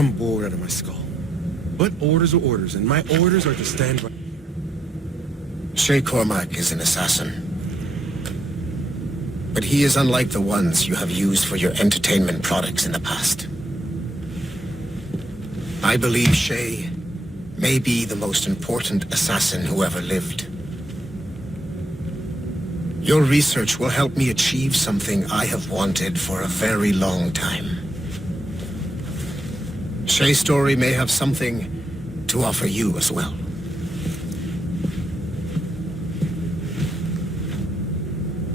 I'm bored out of my skull. But orders are orders, and my orders are to stand by. Shay Cormac is an assassin. But he is unlike the ones you have used for your entertainment products in the past. I believe Shay may be the most important assassin who ever lived. Your research will help me achieve something I have wanted for a very long time. Shay's story may have something to offer you as well.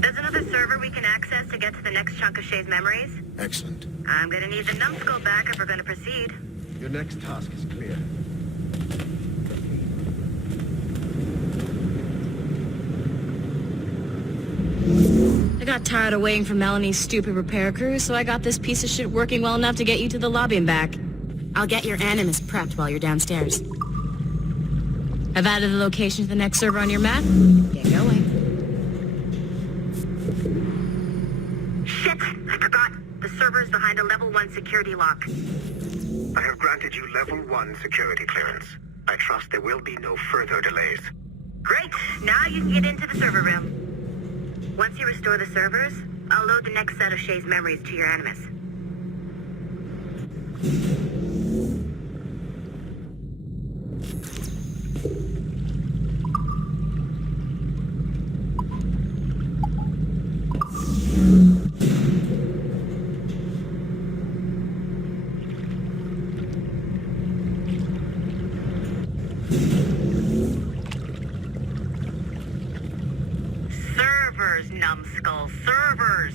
There's another server we can access to get to the next chunk of Shay's memories. Excellent. I'm gonna need the numbskull back if we're gonna proceed. Your next task is clear. I got tired of waiting for Melanie's stupid repair crew, so I got this piece of shit working well enough to get you to the lobby and back. I'll get your animus prepped while you're downstairs. I've added the location to the next server on your map. Get going. Shit! I forgot. The server is behind a level 1 security lock. I have granted you level 1 security clearance. I trust there will be no further delays. Great! Now you can get into the server room. Once you restore the servers, I'll load the next set of Shay's memories to your animus. Servers, numbskull, servers!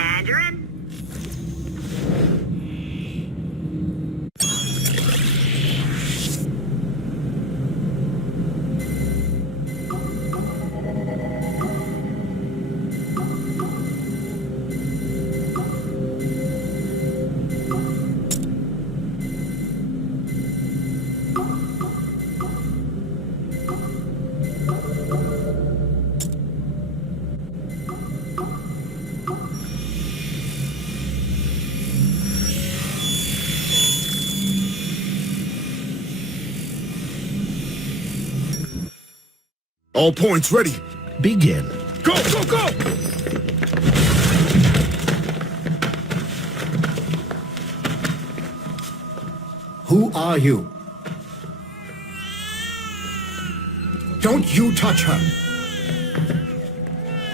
And you're in. All points ready. Begin. Go, go, go! Who are you? Don't you touch her!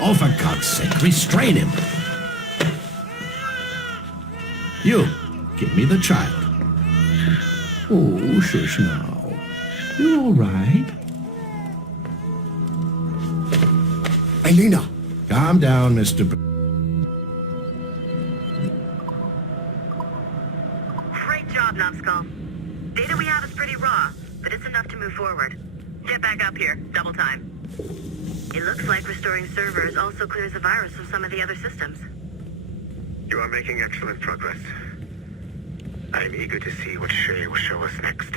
Oh, for God's sake, restrain him. You, give me the child. Oh, shush now. You all right? Lina! Calm down, Mr. Great job, numbskull. Data we have is pretty raw, but it's enough to move forward. Get back up here, double time. It looks like restoring servers also clears the virus from some of the other systems. You are making excellent progress. I'm eager to see what Shay will show us next.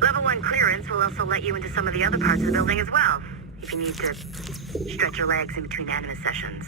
Level 1 clearance will also let you into some of the other parts of the building as well, if you need to stretch your legs in between animus sessions.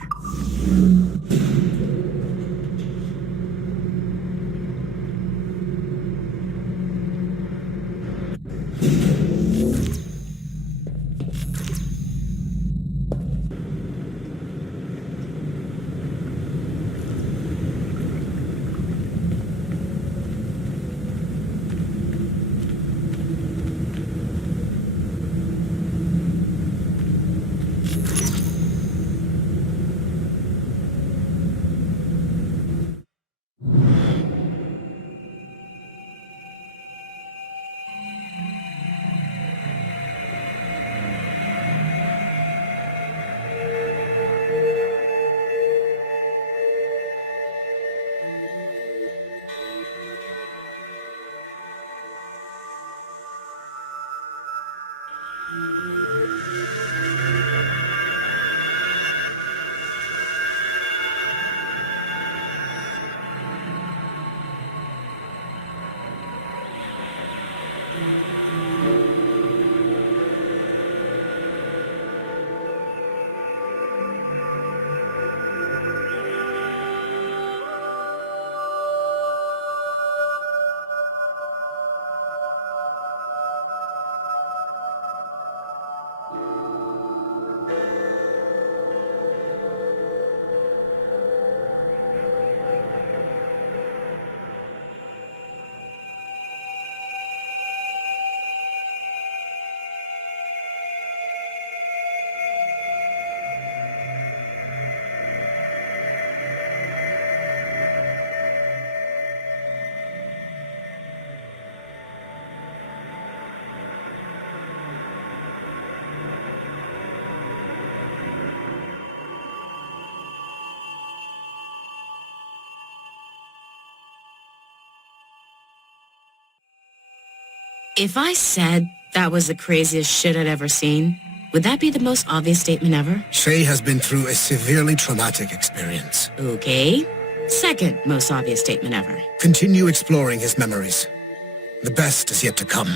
If I said that was the craziest shit I'd ever seen, would that be the most obvious statement ever? Shay has been through a severely traumatic experience. Okay. Second most obvious statement ever. Continue exploring his memories. The best is yet to come.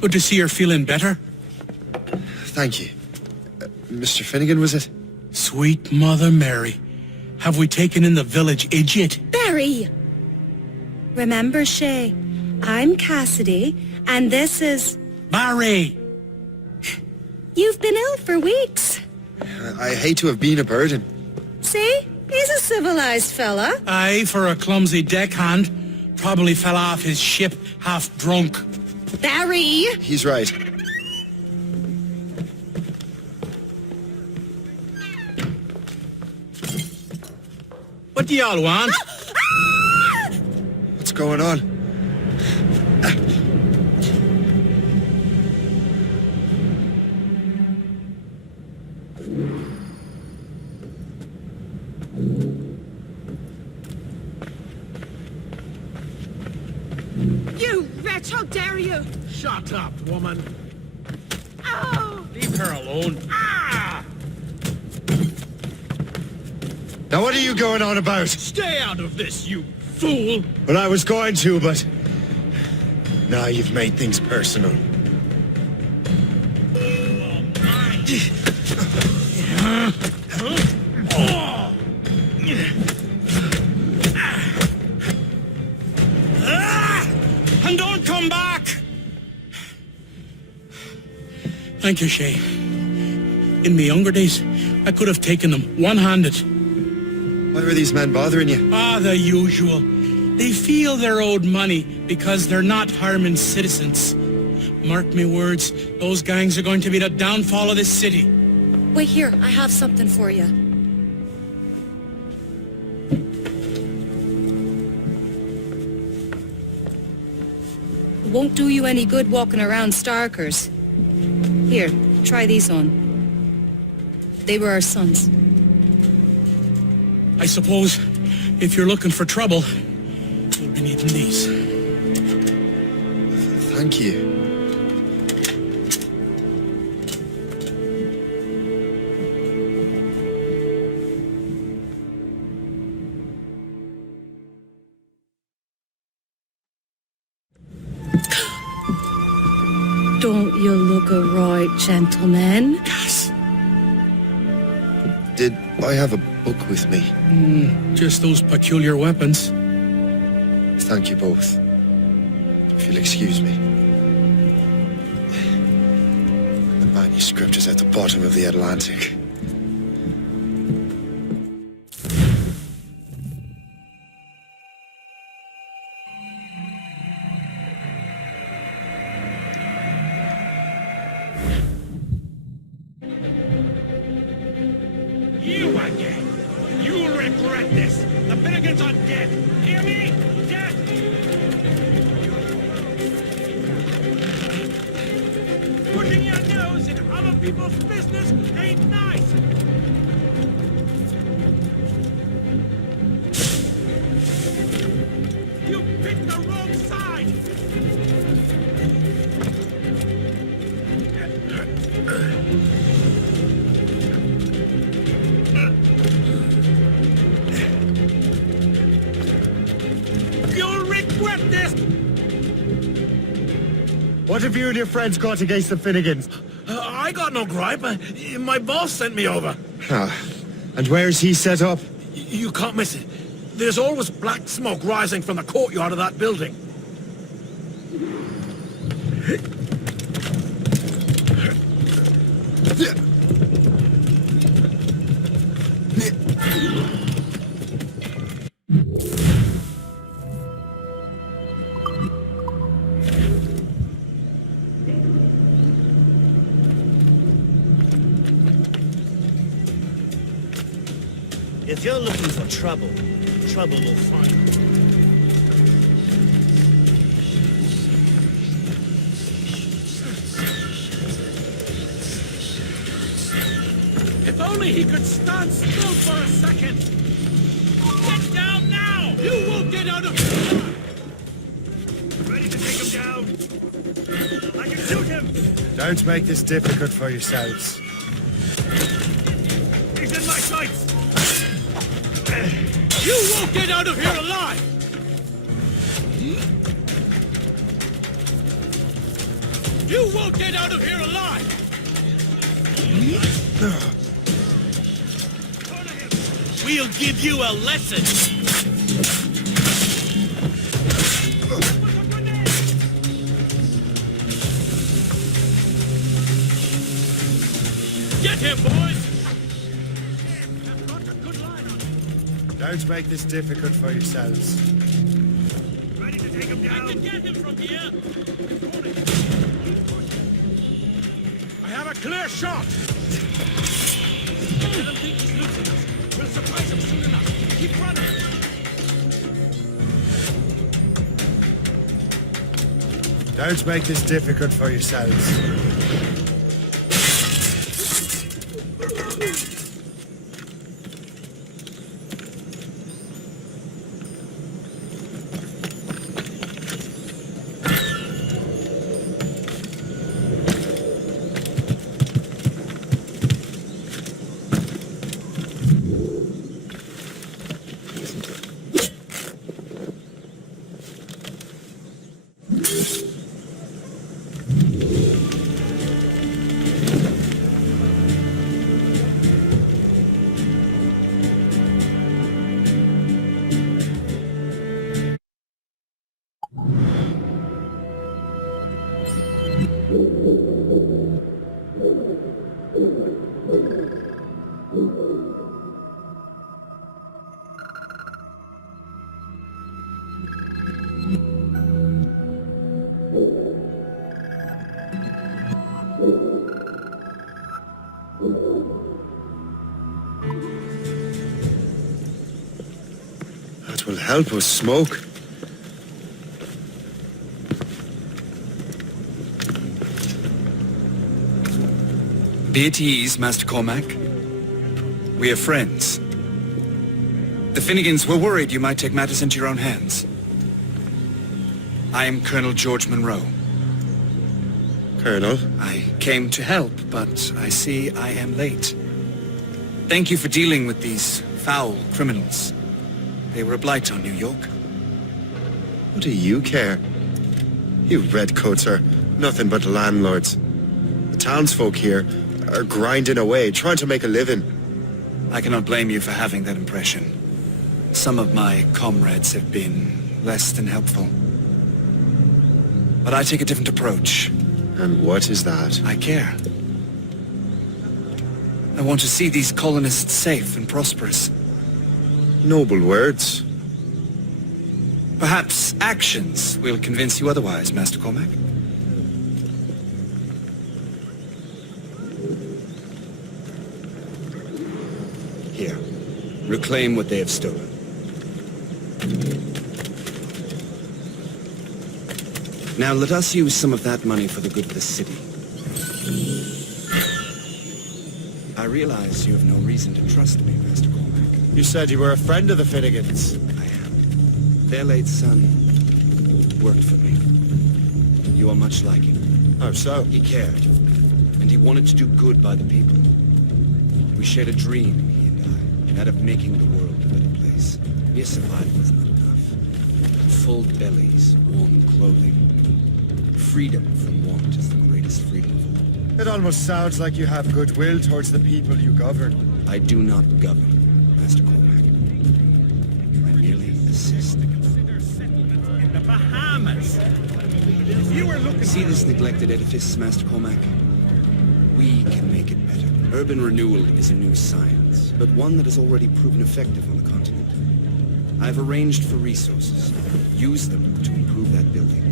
Good to see you're feeling better. Thank you. Mr. Finnegan, was it? Sweet Mother Mary. Have we taken in the village idiot? Barry! Remember, Shay, I'm Cassidy, and this is... Barry! You've been ill for weeks. I hate to have been a burden. See? He's a civilized fella. Aye, for a clumsy deckhand. Probably fell off his ship half drunk. Barry! He's right. What do y'all want? What's going on? You wretch, how dare you! Shut up, woman. Oh! Leave her alone. Ah! Now what are you going on about? Stay out of this, you fool! Well, I was going to, but... Now you've made things personal. And don't come back! Thank you, Shay. In my younger days, I could have taken them one-handed. Why were these men bothering you? Ah, the usual. They feel they're owed money because they're not harming citizens. Mark me words, those gangs are going to be the downfall of this city. Wait here, I have something for you. It won't do you any good walking around Starkers. Here, try these on. They were our sons. I suppose if you're looking for trouble, you'll be needing these. Thank you. Don't you look a right, gentleman? Yes. Did I have a book with me? Just those peculiar weapons. Thank you both. If you'll excuse me. The manuscript is at the bottom of the Atlantic. You again! You'll regret this! The Finnegans are dead! Hear me? Dead! Putting your nose in other people's business ain't nice! You picked the wrong side! You'll regret this! What have you and your friends got against the Finnegans? I got no gripe. My boss sent me over. And where's he set up? You can't miss it. There's always black smoke rising from the courtyard of that building. If you're looking for trouble, trouble will find you. If only he could stand still for a second! Get down now! You won't get out of here! Ready to take him down? I can shoot him! Don't make this difficult for yourselves. He's in my sights! You won't get out of here alive! You won't get out of here alive! We'll give you a lesson! Get him, boys! Don't make this difficult for yourselves. Ready to take him down? I can get him from here! I have a clear shot! Let him think he's losing us. We'll surprise him soon enough. Keep running! Don't make this difficult for yourselves. That will help us smoke. Be at ease, Master Cormac. We are friends. The Finnegans were worried you might take matters into your own hands. I am Colonel George Monroe. Colonel? I came to help, but I see I am late. Thank you for dealing with these foul criminals. They were a blight on New York. What do you care? You redcoats are nothing but landlords. The townsfolk here are grinding away, trying to make a living. I cannot blame you for having that impression. Some of my comrades have been less than helpful. But I take a different approach. And what is that? I care. I want to see these colonists safe and prosperous. Noble words. Perhaps actions will convince you otherwise, Master Cormac. Here. Reclaim what they have stolen. Now let us use some of that money for the good of the city. I realize you have no reason to trust me, Master Cormac. You said you were a friend of the Finnegans. I am. Their late son worked for me. You are much like him. Oh, so? He cared, and he wanted to do good by the people. We shared a dream, he and I, that of making the world a better place. Mere survival was not enough. Full bellies, warm clothing. Freedom from want is the greatest freedom of all. It almost sounds like you have goodwill towards the people you govern. I do not govern, Master Cormac. I merely assist. In the Bahamas. If you were looking... See this neglected edifice, Master Cormac? We can make it better. Urban renewal is a new science, but one that has already proven effective on the continent. I've arranged for resources. Use them to improve that building.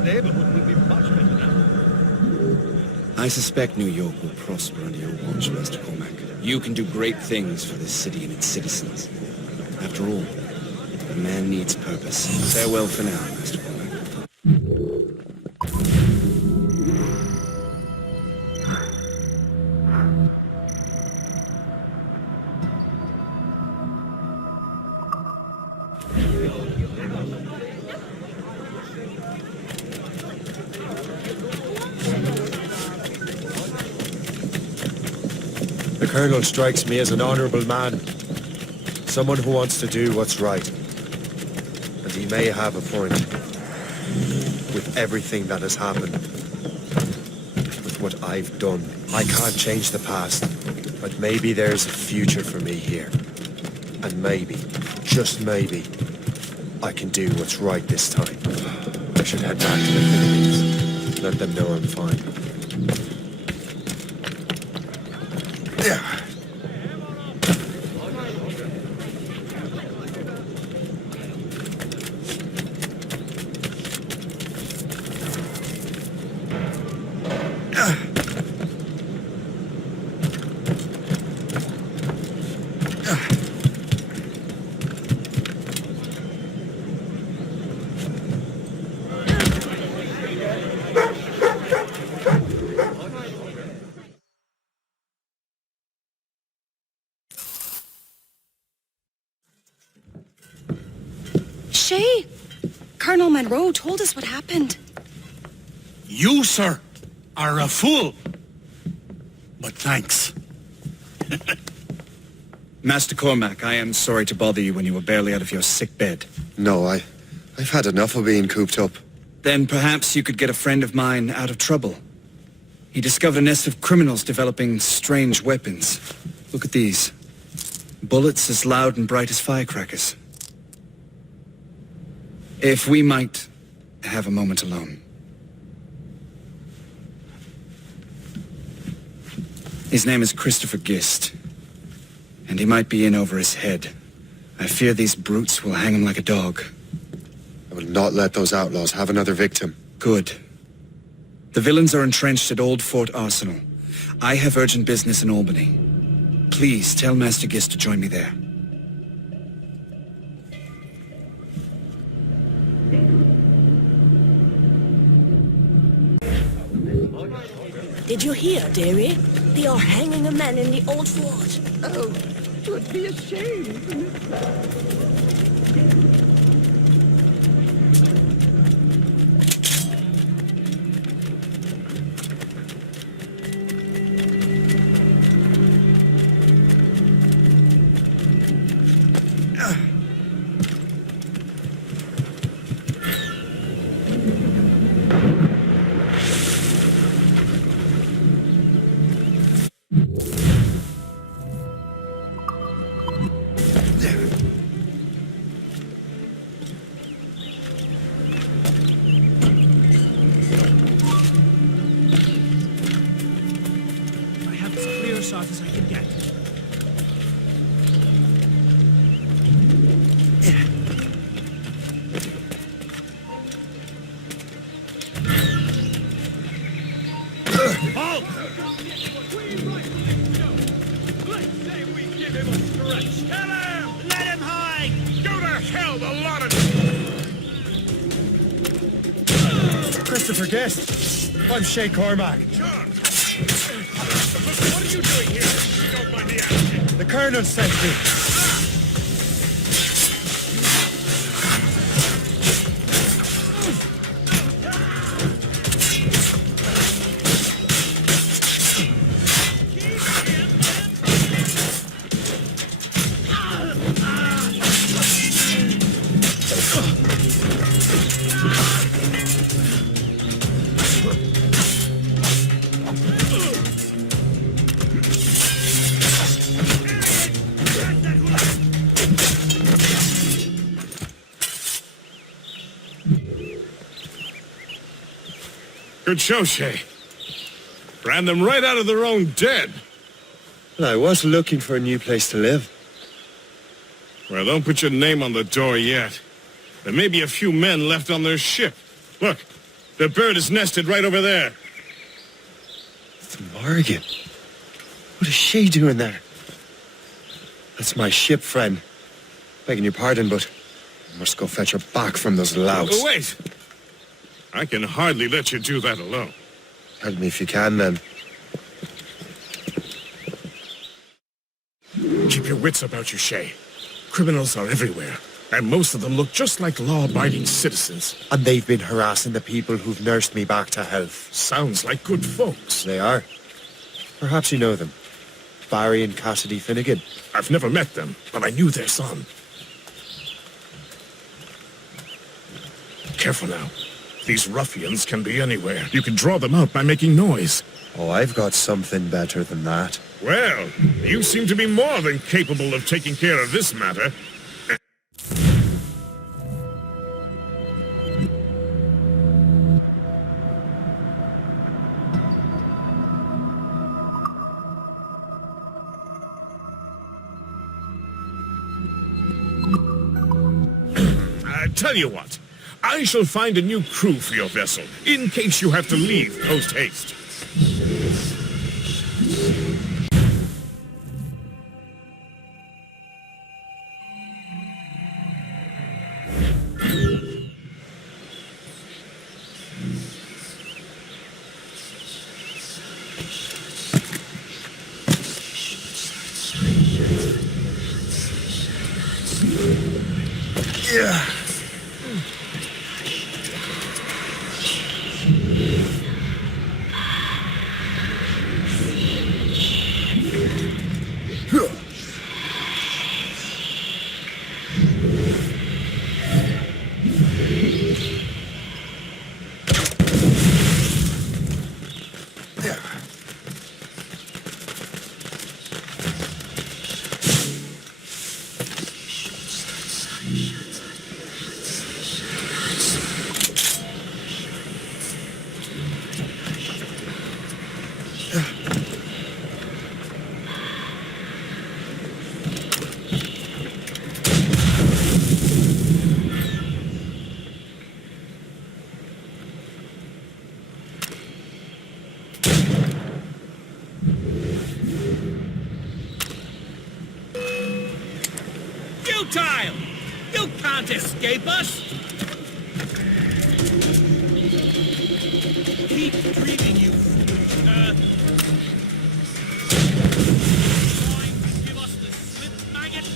the neighborhood will be much better now. I suspect New York will prosper under your watch, Master Cormac. You can do great things for this city and its citizens. After all, a man needs purpose. Farewell for now, Master Cormac. The Colonel strikes me as an honourable man. Someone who wants to do what's right. And he may have a point. With everything that has happened. With what I've done. I can't change the past. But maybe there's a future for me here. And maybe, just maybe, I can do what's right this time. I should head back to the Philippines. Let them know I'm fine. Yeah. Shay, Colonel Monroe told us what happened. You, sir, are a fool. But thanks. Master Cormac, I am sorry to bother you when you were barely out of your sick bed. No, I've had enough of being cooped up. Then perhaps you could get a friend of mine out of trouble. He discovered a nest of criminals developing strange weapons. Look at these. Bullets as loud and bright as firecrackers. If we might have a moment alone. His name is Christopher Gist, and he might be in over his head. I fear these brutes will hang him like a dog. I will not let those outlaws have another victim. Good. The villains are entrenched at Old Fort Arsenal. I have urgent business in Albany. Please tell Master Gist to join me there. Did you hear, dearie? They are hanging a man in the old fort. Oh, 'twould be a shame. As I can get. Halt! Let's say we give him a stretch. Tell him! Let him hang! Go to hell, the lot of you! Christopher Guest. I'm Shay Cormac. What are you doing here? Don't mind the action. The Colonel sent me. Good show, Shay. Ran them right out of their own den. Well, I was looking for a new place to live. Well, don't put your name on the door yet. There may be a few men left on their ship. Look, The bird is nested right over there. The Morrigan. What is she doing there? That's my ship, friend. Begging your pardon, but I must go fetch her back from those louts. Oh, wait! I can hardly let you do that alone. Help me if you can, then. Keep your wits about you, Shay. Criminals are everywhere, and most of them look just like law-abiding citizens. And they've been harassing the people who've nursed me back to health. Sounds like good folks. They are. Perhaps you know them. Barry and Cassidy Finnegan. I've never met them, but I knew their son. Careful now. These ruffians can be anywhere. You can draw them out by making noise. Oh, I've got something better than that. Well, you seem to be more than capable of taking care of this matter. Tell you what, I shall find a new crew for your vessel, in case you have to leave post-haste. Yeah. Futile! You can't escape us! Keep dreaming, you foolish earth! Trying to give us the slip, maggot?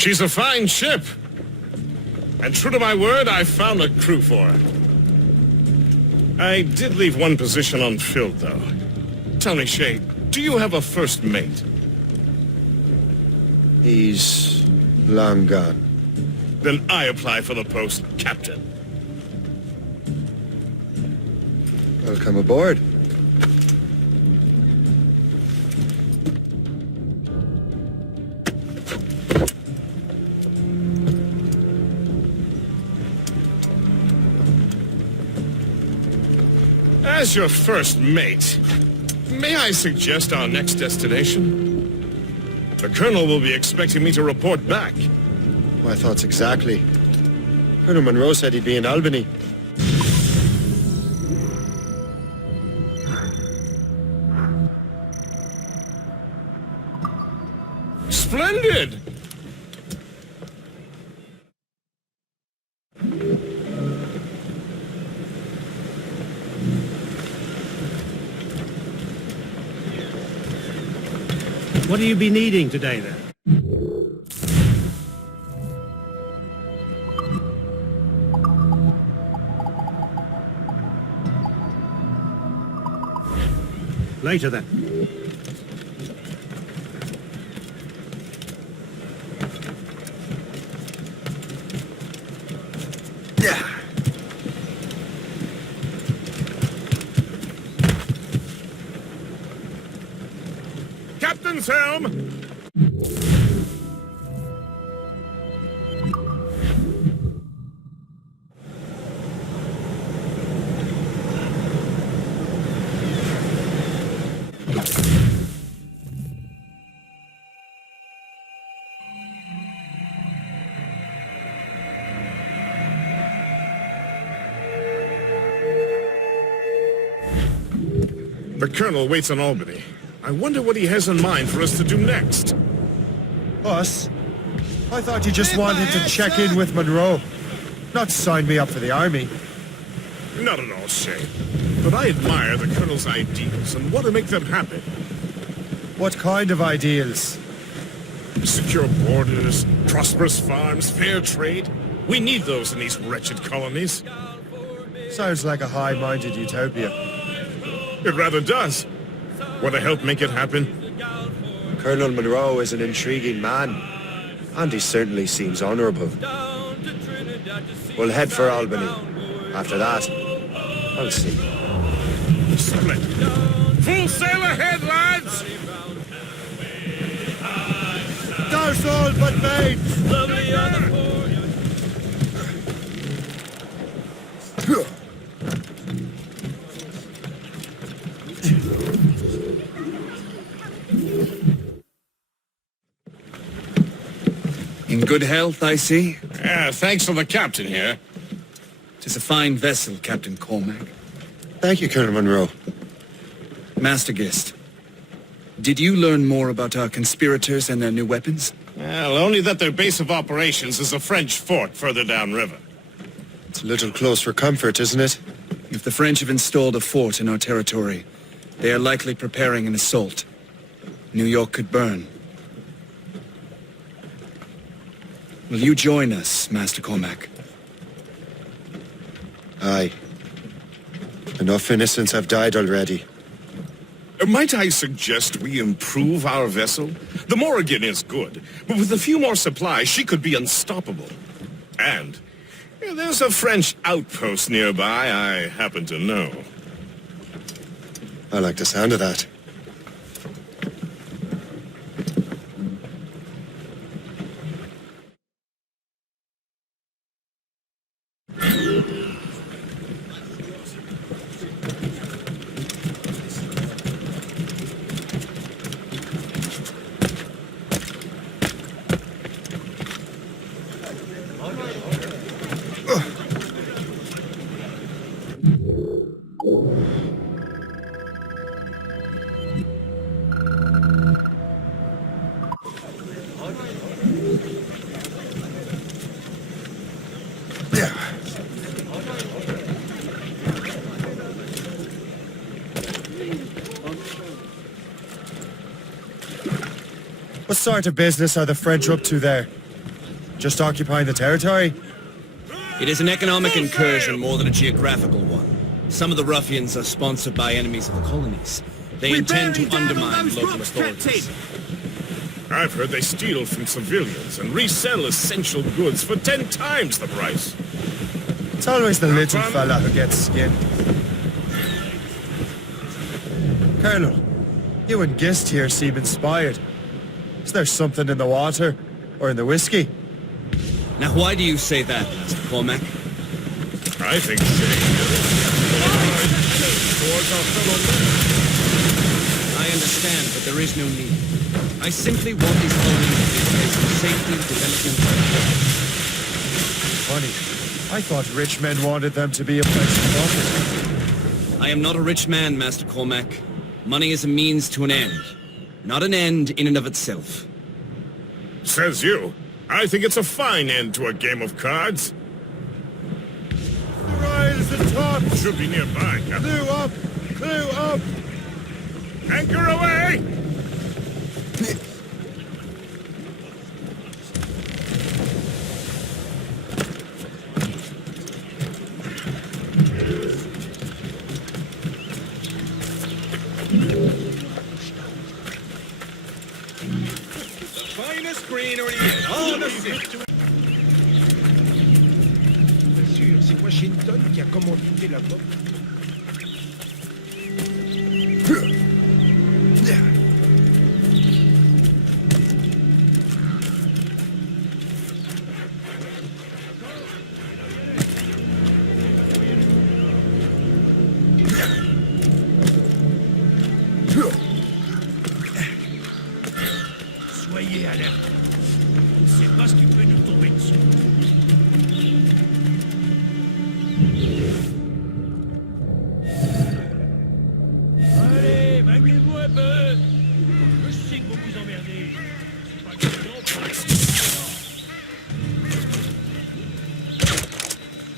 She's a fine ship. And true to my word, I found a crew for her. I did leave one position unfilled, though. Tell me, Shay, do you have a first mate? He's long gone. Then I apply for the post, Captain. Welcome aboard. As your first mate, may I suggest our next destination? The Colonel will be expecting me to report back. My thoughts exactly. Colonel Monroe said he'd be in Albany. Splendid! What do you be needing today, then? Later, then. Captain's helm! The Colonel waits in Albany. I wonder what he has in mind for us to do next. Us? I thought you just wanted to check in with Monroe. Not sign me up for the army. Not at all, Shay. But I admire the Colonel's ideals and want to make them happen. What kind of ideals? Secure borders, prosperous farms, fair trade. We need those in these wretched colonies. Sounds like a high-minded utopia. It rather does. Want to help make it happen? Colonel Monroe is an intriguing man, and he certainly seems honourable. We'll head for Albany. After that, I'll see. Splendid. Full sail ahead, lads! There's all but mates! In good health, I see. Thanks for the captain here. 'Tis a fine vessel, Captain Cormac. Thank you, Colonel Monroe. Master Guest, did you learn more about our conspirators and their new weapons? Well, only that their base of operations is a French fort further downriver. It's a little close for comfort, isn't it? If the French have installed a fort in our territory, they are likely preparing an assault. New York could burn. Will you join us, Master Cormac? Aye. Enough innocents have died already. Might I suggest we improve our vessel? The Morrigan is good, but with a few more supplies, she could be unstoppable. And there's a French outpost nearby I happen to know. I like the sound of that. What sort of business are the French up to there? Just occupying the territory? It is an economic incursion more than a geographical one. Some of the ruffians are sponsored by enemies of the colonies. They intend to undermine local authorities. I've heard they steal from civilians and resell essential goods for 10 times the price. It's always the little fella who gets skinned. Colonel, you and Gist here seem inspired. Is there something in the water or in the whiskey? Now why do you say that, Master Cormac? I think towards our fellow men. I understand, but there is no need. I simply want these colonies to be a place of safety, development, and growth. Funny. I thought rich men wanted them to be a place of profit. I am not a rich man, Master Cormac. Money is a means to an end, not an end in and of itself. Says you. I think it's a fine end to a game of cards. Rise and top! Should be nearby. Clue up! Clue up! Anchor away! Finest greenery in all the city. Bien sûr, c'est Washington qui a commandité la bombe. Soyez alerte. On ne sait pas ce qui peut nous tomber dessus. Allez, maniez-vous un peu. Je sais que vous vous emmerdez. C'est pas évident pour les...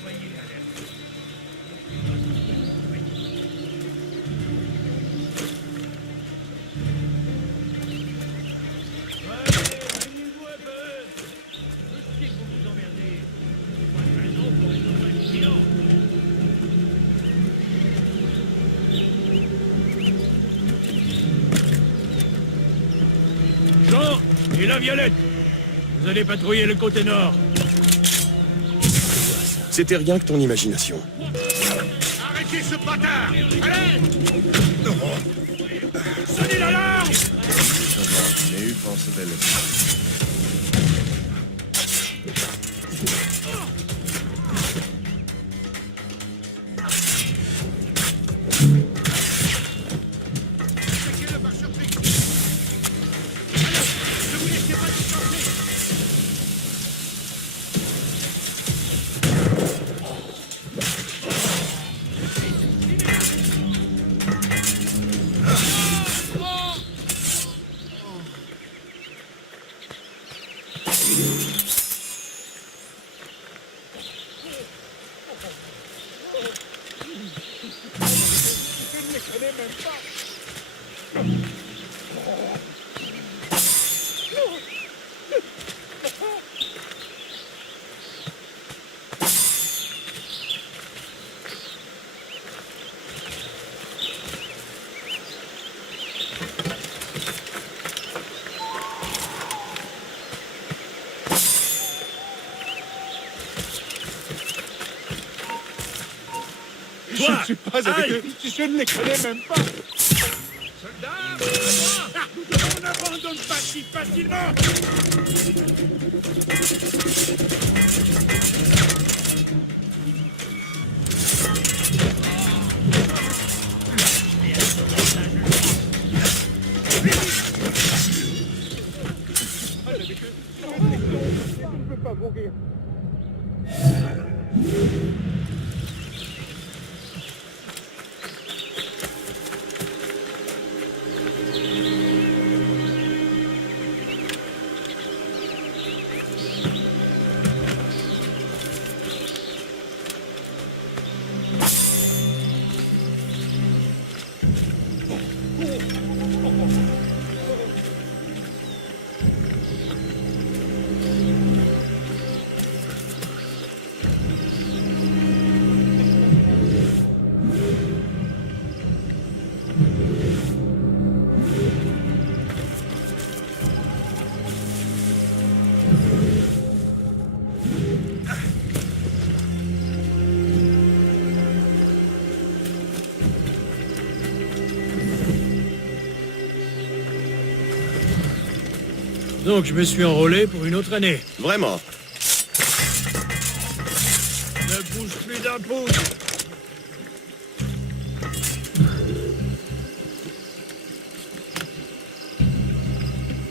Soyez alerte. Jean et la Violette, vous allez patrouiller le côté nord. C'était rien que ton imagination. Arrêtez ce bâtard! Allez! Sonnez l'alarme! New possibility. Attaquez-le par surprise! Alors, ne vous laissez pas distancer! Je ne suis pas avec eux. Je ne les connais même pas. Soldats, on n'abandonne pas si facilement! Je ne peux pas mourir. donc je me suis enrôlé pour une autre année. Vraiment. Ne bouge plus d'un pouce.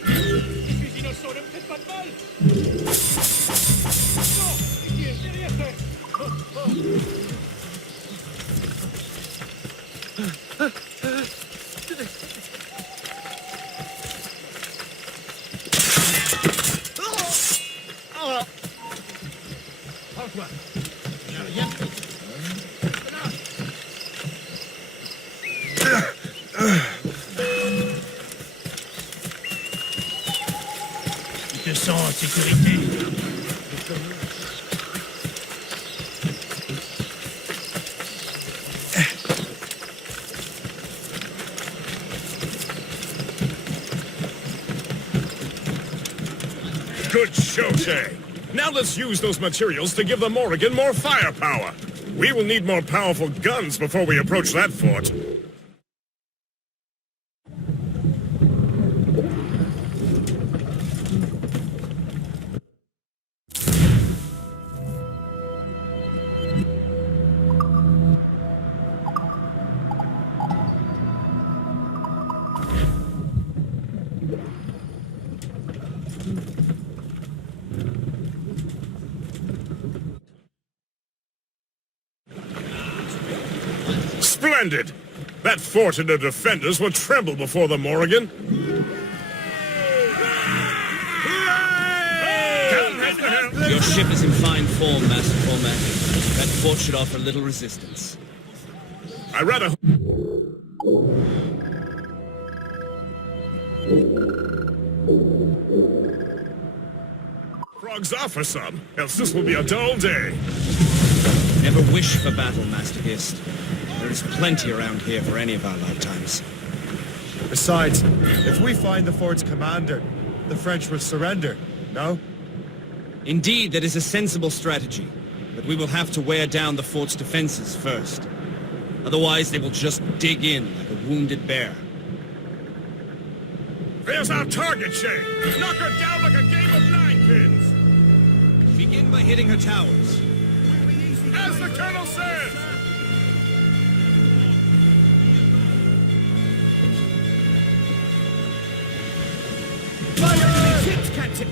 Je suis innocent, ne me faites pas de mal. Non, j'ai rien fait. Prends-toi. J'ai rien fait. Tu te sens en sécurité? Good show, Shay. Now let's use those materials to give the Morrigan more firepower. We will need more powerful guns before we approach that fort. Splendid! That fort and the defenders will tremble before the Morrigan. Your ship is in fine form, Master Cormac. That fort should offer little resistance. I rather... Frogs off for some, else this will be a dull day. Never wish for battle, Master Gist. There is plenty around here for any of our lifetimes. Besides, if we find the fort's commander, the French will surrender, no? Indeed, that is a sensible strategy. But we will have to wear down the fort's defenses first. Otherwise, they will just dig in like a wounded bear. There's our target, Shay! Knock her down like a game of ninepins! Begin by hitting her towers. As the Colonel says! Fire! Ships, Captain!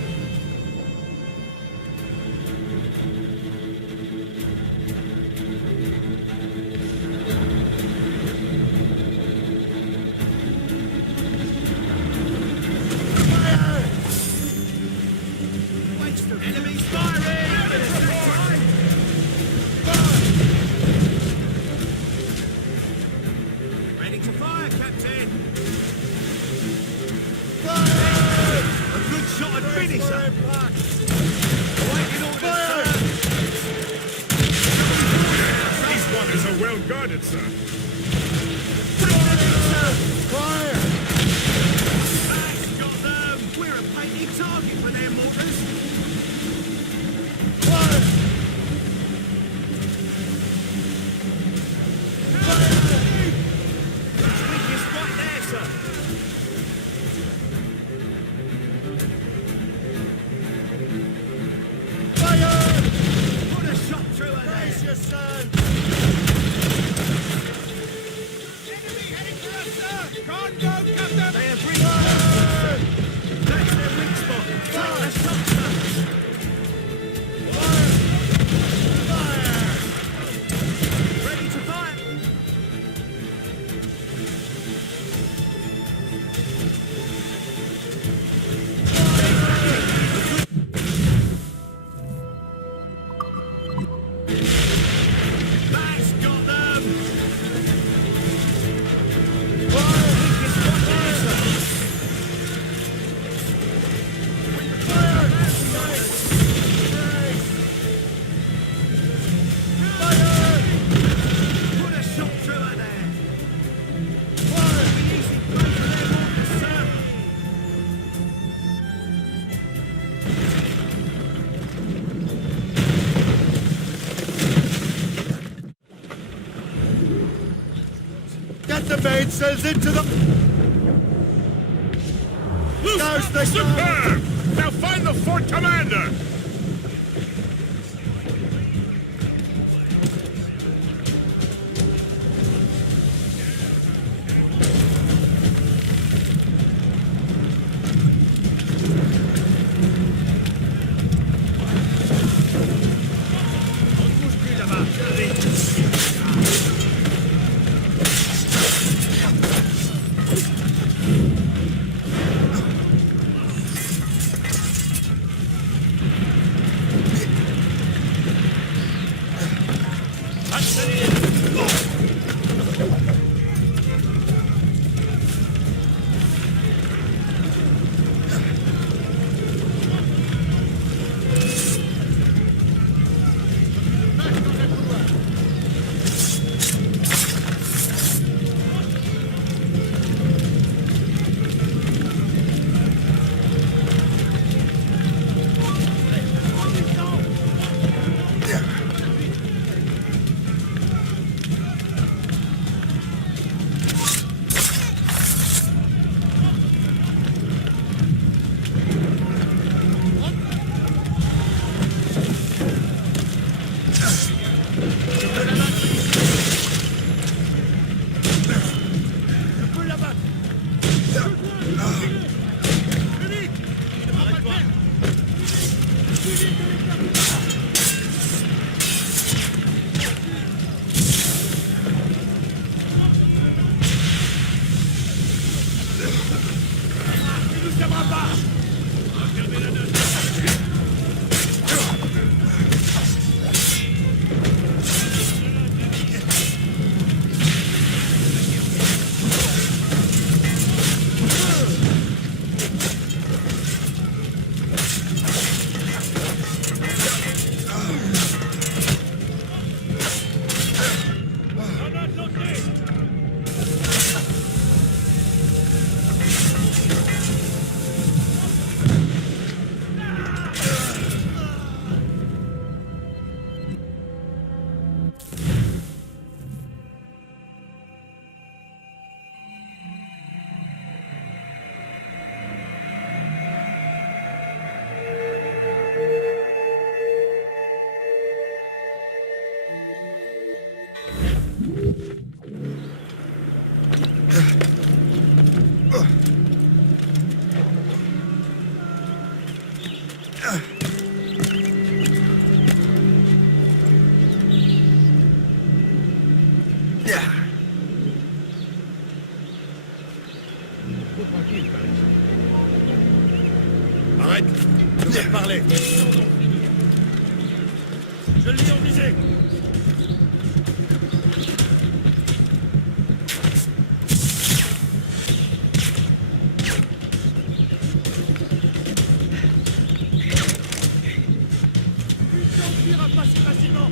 Enemies firing! Ready to fire, Captain! Fire! A good shot and finisher! Awaiting orders, sir! This one is a well-guarded, sir. Fire! That's got them! We're a painted target for their mortars! Fire! That's weakest right there, sir! Fire! Put a shot through her there! Brace your son! Enemy heading for us, sir! Can't go, Captain! They have reached Fire! That's their weak spot! Take the shot, sir! Ready to fire! That's got them! Weakest spot there, sir! Put a shot through her there! Be easy play for their mortars, sir! Get the mainsails into the... Now's the Superb! Now find the fort commander! Arrête! Je veux parler! Je le lis en visée! Il s'enfuira pas si facilement!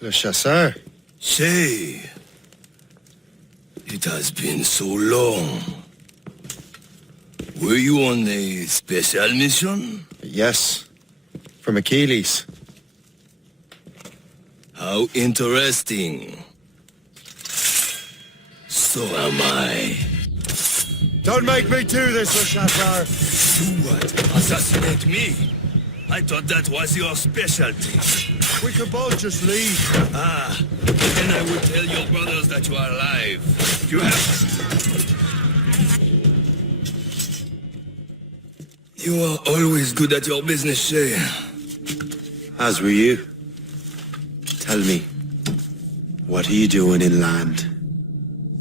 Le chasseur? Say, it has been so long. Were you on a special mission? Yes, from Achilles. How interesting. So am I. Don't make me do this, Le Chasseur! Do what? Assassinate me? I thought that was your specialty. We could both just leave. Ah, then I will tell your brothers that you are alive. You have... You are always good at your business, Shay. As were you. Tell me, what are you doing inland?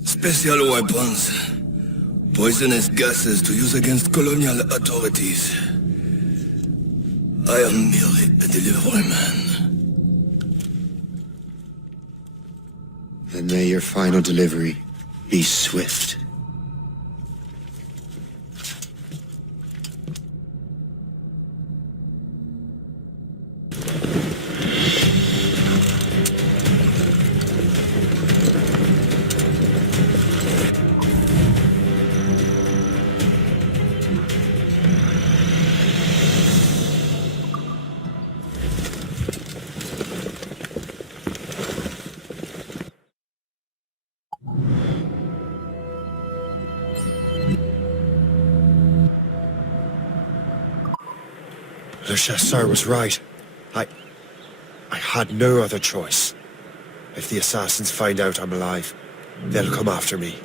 Special weapons. Poisonous gases to use against colonial authorities. I am merely a delivery man. Then may your final delivery be swift. Le chasseur was right. I had no other choice. If the assassins find out I'm alive, they'll come after me.